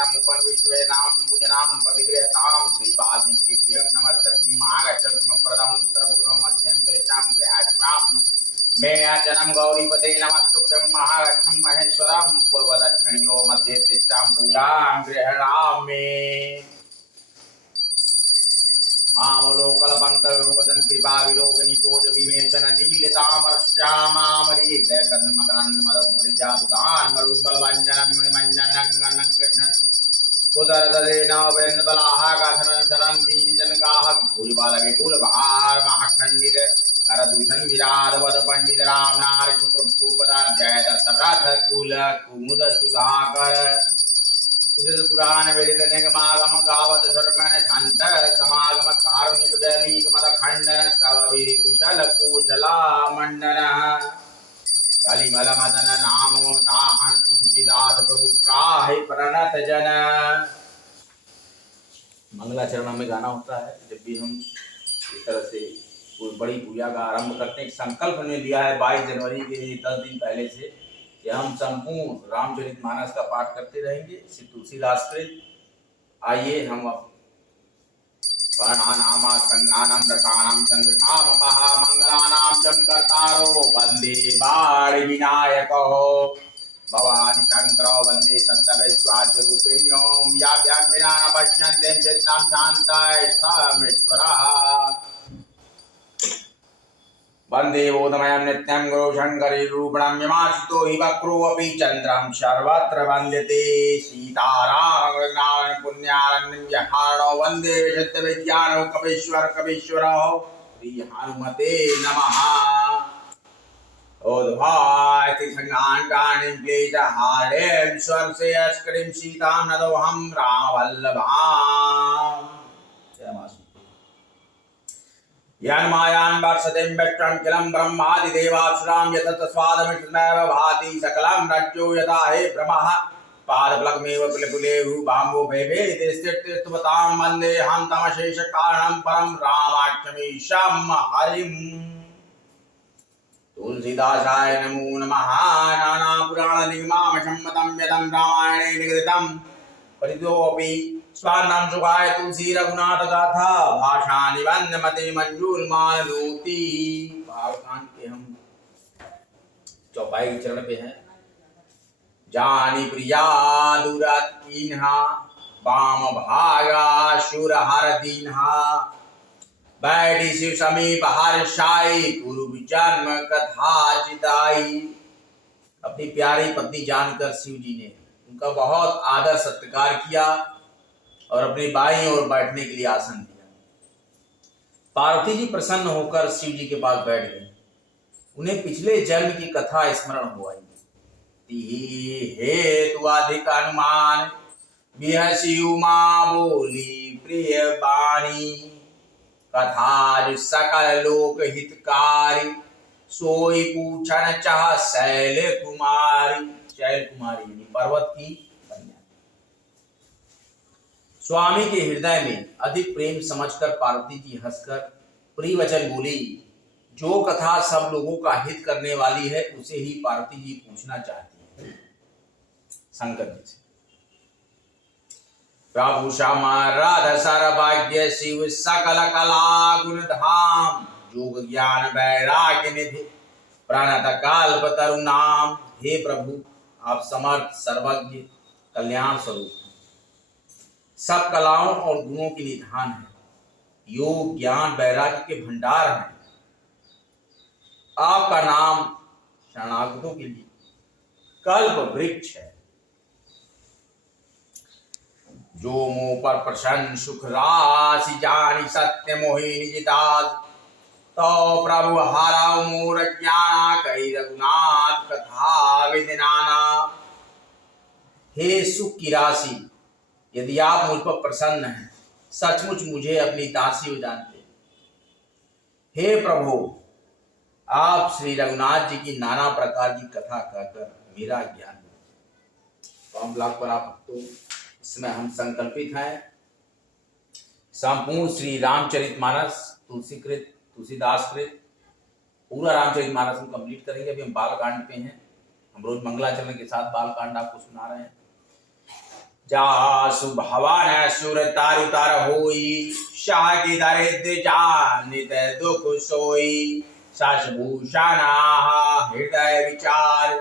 तमुपन विश्वे नाम पूजनाम प्रतिगृहताम श्री वाल्मीकिभ्यो नमस्ते महागच्छन्तु प्रदम उत्तरपूर्व मध्यम तेषां गृहाश्वाम मे अचनम गौरीपते नमस्तुभ्यं महागच्छं महेश्वरं पूर्वदक्षिणयो मध्ये तेषां पूजां गृह्णामि मामलोकलपङ्कजोगदन् कृपाविलोकनिशोच विवेचन नीलितामर्श्यामामरीकन्दमकरन्मदभरिजातुतान् मरुद्बलवञ्जनं कृष्णन् कुदरदरेणावृन्दबलाः कासनञ्जनं दीनिजनकाः भूरिबालविपुलभार महाखण्डित करदूषण विराधवद पंडित रामनार शुक्रपदाध्याय दशरथ कुल कुमुद सुधाकर उदित पुराण वेदित निगमागम गावत सर्वण शांत समागम कारुणिक वैदिक मद खंडन स्तव विधि कुशल कुशला मंडन कलिमल मदन नाम ताहन तुलसीदास प्रभु प्राहि प्रणत जन। मंगलाचरण में गाना होता है जब भी हम इस तरह से कोई बड़ी पूजा का आरंभ करते हैं। संकल्प हमने लिया है 22 जनवरी के 10 दिन पहले से कि हम संपूर्ण रामचरितमानस का पाठ करते रहेंगे श्री तुलसीदास कृत। आइए हम वर्णानाम संज्ञानाम रसानाम छंदसामपः मंगलानाम जम कर्तारो वंदे बाण विनायको भवानी शंकरो वंदे सत्तवैश्वाच रूपिण्यों या व्यामिना न पश्यन्ते चित्तां शान्ताय समेश्वरः वंदे बोधमयं नित्यं गुरु शंकरी रूपणं यमाचितो हि वक्रोऽपि चन्द्रं सर्वत्र वन्द्यते सीताराम पुण्यारण्यं यहारणो वन्दे विशुद्धविज्ञानो कपीश्वरो श्री हनुमते नमः। ओद्भाति संगान्तानिं क्लेशहारिं स्वर्षे अस्क्रीं सीतां नदोऽहं रामवल्लभाम्। यन्मायान् वर्षतिं विष्टं किलं ब्रह्मादिदेवासुरां यतस्वादमित्रमेव भाति सकलं रज्जो यथा हे भ्रमः पादपलकमेव पुलेहु बाम्बो भैभेदे स्थितवतां वन्देऽहं तमशेषकारणं परं रामाख्यमीशं हरिम्। तुलसीदासाय नमो नमः। नानापुराणनिगमामसम्मतं यदं रामायणे निगदितं परितोऽपि स्वान्नं सुखाय तुलसी रघुनाथ गाथा भाषा निबंध मते मंजूल मालूती। बालकांड के हम चौपाई के चरण पे हैं। जानी प्रिया दुरतीन्हा वाम भागा शुर हर दीन्हा बैठी शिव समीप हर्षाई पूर्व जन्म कथा चिताई। अपनी प्यारी पत्नी जानकर शिव जी ने उनका बहुत आदर सत्कार किया और अपनी बाईं ओर बैठने के लिए आसन दिया। पार्वती जी प्रसन्न होकर शिव जी के पास बैठ गए। उन्हें पिछले जन्म की कथा स्मरण हुआ। हेतु अधिक अनुमान बिहसी उमा बोली प्रिय बाणी कथा जो सकल लोक हितकारी सोई पूछन चाह शैल कुमारी। शैल कुमारी यानी पर्वत की स्वामी के हृदय में अधिक प्रेम समझकर पार्वती जी हंसकर प्रिय वचन बोली, जो कथा सब लोगों का हित करने वाली है उसे ही पार्वती जी पूछना चाहती है शंकर जी से। प्रभु श्यामा राधा सर्वभाग्य शिव सकल कला गुण धाम जोग ज्ञान वैराग्य निधि प्रणत कल्प तरुणाम। हे प्रभु आप समर्थ सर्वज्ञ कल्याण स्वरूप सब कलाओं और गुणों की निधान है। योग ज्ञान वैराग्य के भंडार हैं। आपका नाम शरणागतों के लिए कल्प वृक्ष है। जो मुंह पर प्रसन्न सुख राशि जानी सत्य मोहिनी जिताज तो प्रभु हारा मोर ज्ञाना कई रघुनाथ कथा विदिनाना। हे सुख की राशि यदि आप मुझ पर प्रसन्न हैं सचमुच मुझे अपनी दासी जानते हैं। हे प्रभु आप श्री रघुनाथ जी की नाना प्रकार की कथा कहकर मेरा ज्ञान कौन ब्लॉक पर आप तो इसमें हम संकल्पित हैं। संपूर्ण श्री रामचरितमानस तुलसीकृत तुलसीदास कृत पूरा रामचरितमानस हम कंप्लीट करेंगे। अभी हम बालकांड पे हैं। हम रोज मंगलाचरण के साथ बालकांड आपको सुना रहे हैं। जासु भवन सुर तारु तार होई, शाह की दरिद्र जानित दुख सोई। शश भूषण हृदय विचार,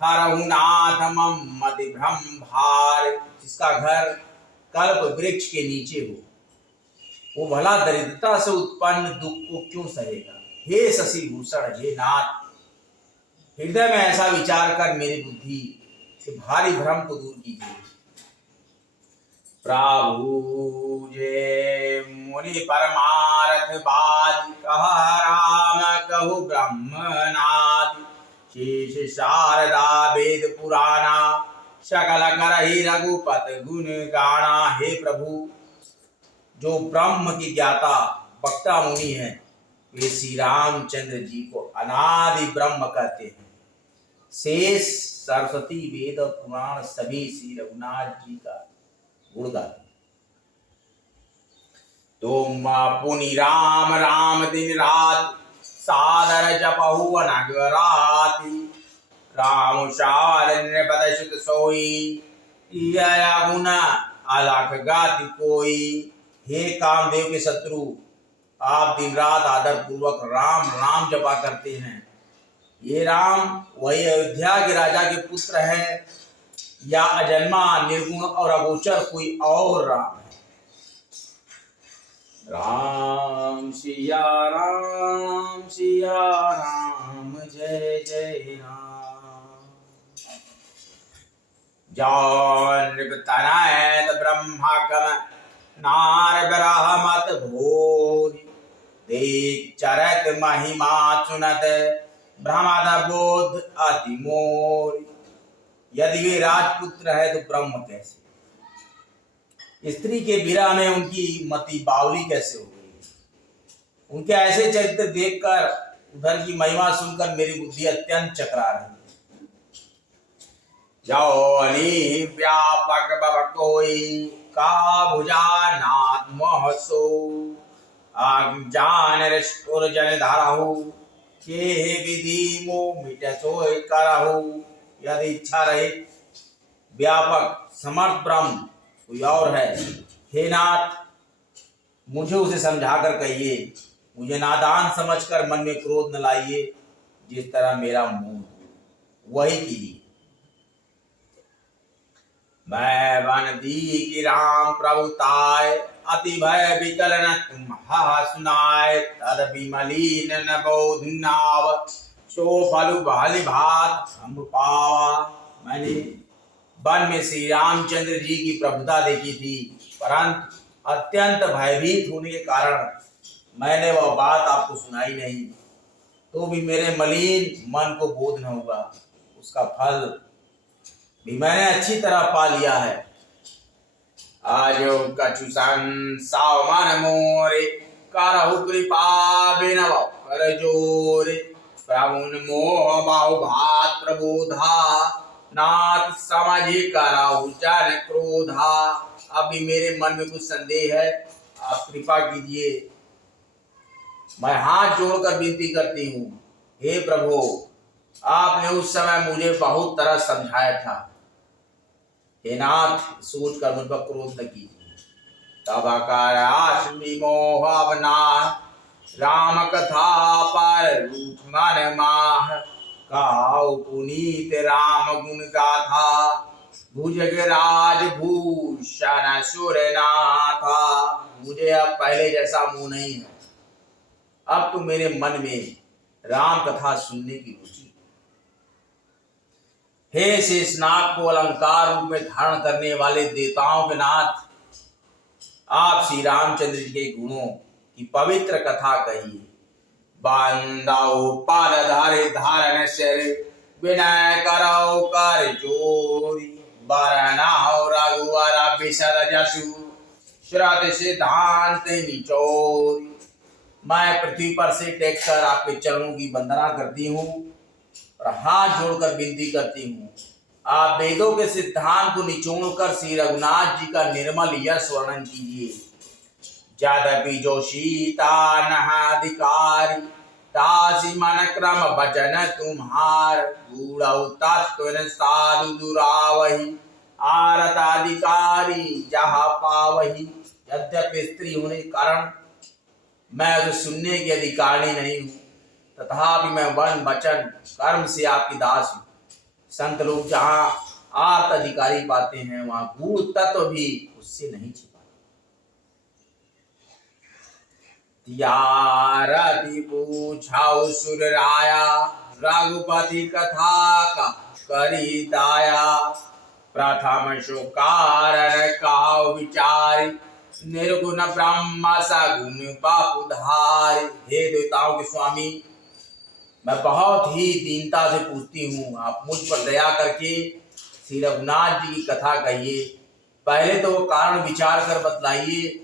हरहु नाथ मम मति भ्रम भार। जिसका घर कल्प वृक्ष के नीचे हो, वो भला दरिद्रता से उत्पन्न दुख को क्यों सहेगा। हे शशि भूषण, हे नाथ, हृदय में ऐसा विचार कर मेरी बुद्धि के भारी भ्रम को दूर कीजिए। प्रभु जे मुनि परमारथ बाज, कह राम कहु ब्रह्मनाद। शेष शारदा वेद पुराना, सकल करहि रघुपत गुण गाना। हे प्रभु, जो ब्रह्म की ज्ञाता वक्ता मुनि है, वे श्री रामचंद्र जी को अनादि ब्रह्म कहते हैं। शेष सरस्वती वेद पुराण सभी श्री रघुनाथ जी का गुण गाते हैं। तुम पुनि राम राम दिन रात, सादर जपहु अनगराति। राम शारण्यपद सुत सोई, यह गुण अलख गाति कोई। हे कामदेव के शत्रु, आप दिन रात आदर पूर्वक राम राम जपा करते हैं। ये राम वही अयोध्या के राजा के पुत्र हैं, या अजन्मा निर्गुण और अगोचर कोई और राम है। राम सिया राम सिया राम, जय जय राम। जौन तनय ब्रह्मा कम, नार ब्रह्मत भोरी। देख चरत महिमा सुनत, ब्रह्मद बोध अति मोरी। यदि वे राजपुत्र है तो ब्रह्म कैसे, स्त्री के विरह में उनकी मति बावली कैसे हो गई। उनके ऐसे चरित्र देखकर, उधर की महिमा सुनकर मेरी बुद्धि अत्यंत चकरा रही है। जौनी व्यापक बब कोई, का भुजा नाथ महसो। आग जान रिष्टुर जन धारहु, के विधि मोह मिट सोय करहु। यदि इच्छा रहे व्यापक समर्थ ब्रह्म कोई और है, हे नाथ, मुझे उसे समझाकर कहिए। मुझे नादान समझकर मन में क्रोध न लाइए। जिस तरह मेरा मुंह वही कीजिए। मैं बन दी की राम प्रभुताय, अति भय विकल न तुम सुनाय। तद विमलीन न बोध नाव, सो फलु भाली भात हम पावा। मैंने वन में श्री रामचंद्र जी की प्रभुता देखी थी, परंतु अत्यंत भयभीत होने के कारण मैंने वह बात आपको सुनाई नहीं। तो भी मेरे मलिन मन को बोध न हुआ। उसका फल भी मैंने अच्छी तरह पा लिया है। आज कछु संसाव मन मोरे, करहु कृपा बिनव कर जोरे। प्रभु मोह बाहु भात प्रबोधा, नाथ समझ करहु जन क्रोधा। अभी मेरे मन में कुछ संदेह है, आप कृपा कीजिए। मैं हाथ जोड़कर विनती करती हूँ, हे प्रभु, आपने उस समय मुझे बहुत तरह समझाया था। हे नाथ, सोच कर मुझ पर क्रोध न कीजिए। तब आकाश मोह अवना, राम कथा पर रूठ मन माह। कहाऊ पुनीत राम गुण गाथा, भुजगराज भूषण सुरनाथा। मुझे अब पहले जैसा मुंह नहीं है। अब तो मेरे मन में राम कथा सुनने की रुचि। हे शेषनाग को अलंकार रूप में धारण करने वाले देवताओं के नाथ, आप श्री रामचंद्र जी के गुणों की पवित्र कथा कहिए। बांधाओ पाद धारे धारण शर, विनय करो कर जोरी। बरनाओ रघुवर बिसर जसु, श्रुत सिद्धांत निचोरी। मैं पृथ्वी पर से टेक कर आपके चरणों की वंदना करती हूँ और हाथ जोड़कर विनती करती हूँ। आप वेदों के सिद्धांत को निचोड़कर श्री रघुनाथ जी का निर्मल यश वर्णन कीजिए। यद्यपि जो सीता नहाधिकारी, तासी मन क्रम वचन तुम्हार। गूढ़ तत्व साधु दुरावही, आरताधिकारी जहाँ पावही। यद्यपि स्त्री होने के कारण मैं तो सुनने की अधिकारी नहीं हूँ, तथापि मैं वन वचन कर्म से आपकी दास हूँ। संत लोग जहाँ आर्त अधिकारी पाते हैं, वहां भूत तत्व भी उससे नहीं छिपा। यारति पूछाऊ सुर राया, रघुपति कथा का करी दाया। प्रथम शो कारण काउ विचारी, निर्गुण ब्रह्म सगुण बापुधारी। हे देवताओं के स्वामी, मैं बहुत ही दीनता से पूछती हूँ, आप मुझ पर दया करके श्री रघुनाथ जी की कथा कहिए। पहले तो वो कारण विचार कर बतलाइए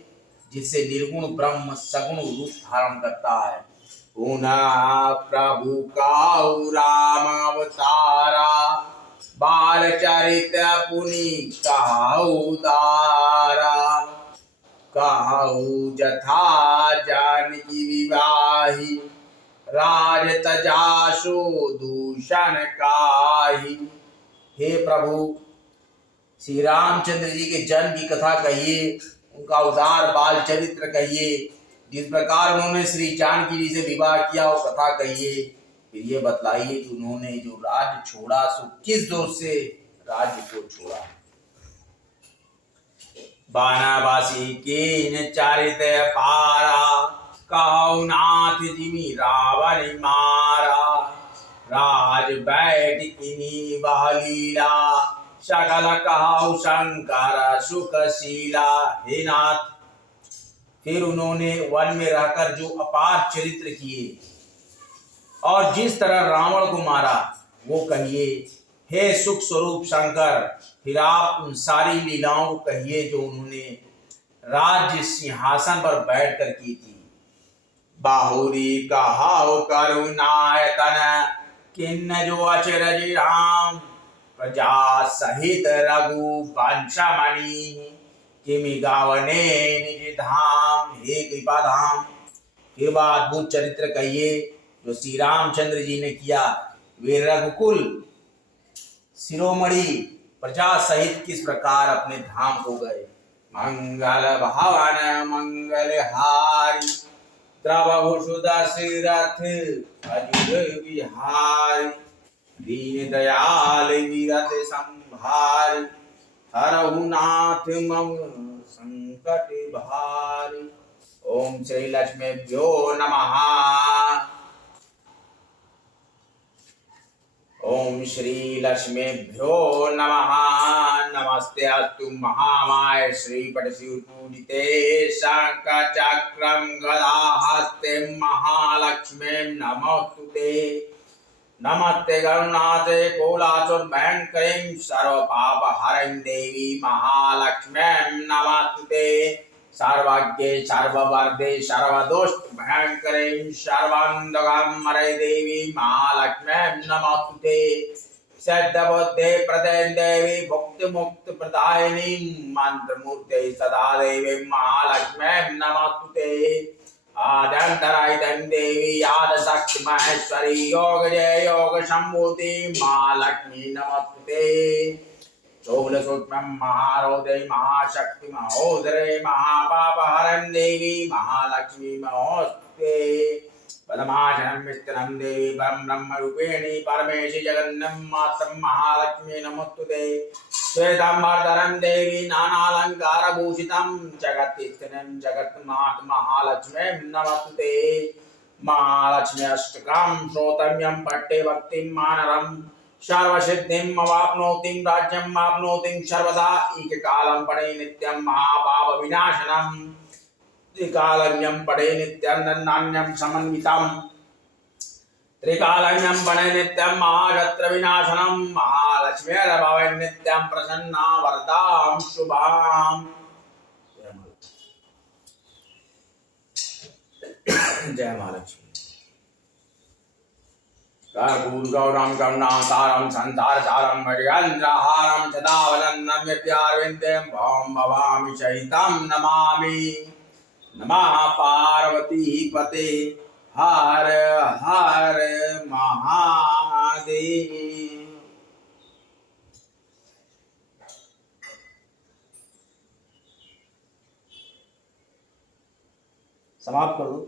जिससे निर्गुण ब्रह्म सगुण रूप धारण करता है। पुनः प्रभु काऊ राम अवतारा, बाल चरित पुनि कहु दारा। कहु जथा जानकी विवाही, राज तजासु दूषण काहि। हे प्रभु, श्री रामचंद्र जी के जन्म की कथा कहिए, उनका उदार बाल चरित्र कहिए, जिस प्रकार उन्होंने श्री जानकी जी से विवाह किया वो कथा कहिए। फिर ये बतलाइए कि उन्होंने जो राज्य छोड़ा सो किस दोष से राज्य को छोड़ा। बानावासी के चारित पारा, कहु नाथ जिमि रावण मारा। राज बैठ किनी वह लीला, सकल कहु शंकर सुखशीला। हे नाथ, फिर उन्होंने वन में रहकर जो अपार चरित्र किए और जिस तरह रावण को मारा वो कहिए। हे सुख स्वरूप शंकर, फिर आप उन सारी लीलाओं को कहिए जो उन्होंने राज्य सिंहासन पर बैठकर की थी। बाहुरी कहाओ करुणायतन, किन्न जो अचरज राम। प्रजा सहित रघु वंशमणि, किमि गावने निज धाम। हे कृपा धाम, फिर वह अद्भुत चरित्र कहिए जो श्री रामचंद्र जी ने किया। वे रघुकुल शिरोमणि प्रजा सहित किस प्रकार अपने धाम को गए। मंगल भवन मंगल हारी, द्रवभूषु दशरथ अजुर विहारी। दीन दयाल विरत संभारी, हरहु नाथ मम संकट भारी। ओम श्री लक्ष्मीभ्यो नमः। ओम श्री लक्ष्मीभ्यो नमः। नमस्ते अस्तु महामाय श्रीपतिपूजिते, शंखचक्रं गदाहस्ते महालक्ष्मीं नमोस्तुते। नमस्ते गरुणाते कुलाचुर्भयंकरीं, सर्वपापहरीं देवी महालक्ष्मीं नमोस्तुते। सर्वज्ञे सर्ववर्धे सर्वदोष भयंकरीं, सर्वांधकामहरे देवी महालक्ष्मीं नमोस्तुते। सिद्धबुद्धे प्रदे देवी भुक्ति मुक्ति प्रदायिनी, मंत्रमूर्ते सदा देवी महालक्ष्मीं नमोस्तुते। आद्यंतरायितं देवी आदिशक्ति महेश्वरी, योग जय योग संभूति महालक्ष्मी नमोस्तुते। शूल सूक्ष्म महारौद्री महाशक्ति महोदरे, महापापहरं देवी महालक्ष्मी नमोस्तुते। पद्मासनं विस्तरं देवी परं ब्रह्मरूपिणी, परमेशि जगन्नं मातरं महालक्ष्मी नमोस्तुते। श्वेतांबरधरं देवी नानालंकारभूषितं, जगत्स्थितं जगन्माता महालक्ष्मीं नमोस्तुते। महालक्ष्मी अष्टकं श्रोतव्यं पठ्ये भक्तिं मानरं, सर्वसिद्धिं अवाप्नोति राज्यं आप्नोति सर्वदा। एककालं पठे नित्यं महापाप विनाशनम्, त्रिकालज्ञं पठे नित्यं नान्यं समन्वितं। त्रिकालज्ञं पठे नित्यं महाशत्र विनाशनम्, महालक्ष्मीर्भवे नित्यं प्रसन्ना वरदां शुभाम्। जय महालक्ष्मी। कर्पूर गौरम करुणातारं संसारसारं भजगंधहारं, सदा वदन्नं विद्यारविन्दं भवं भवामि सहितं नमामि। नमः पार्वती पते हर हर महादेव। समाप्त कर दो।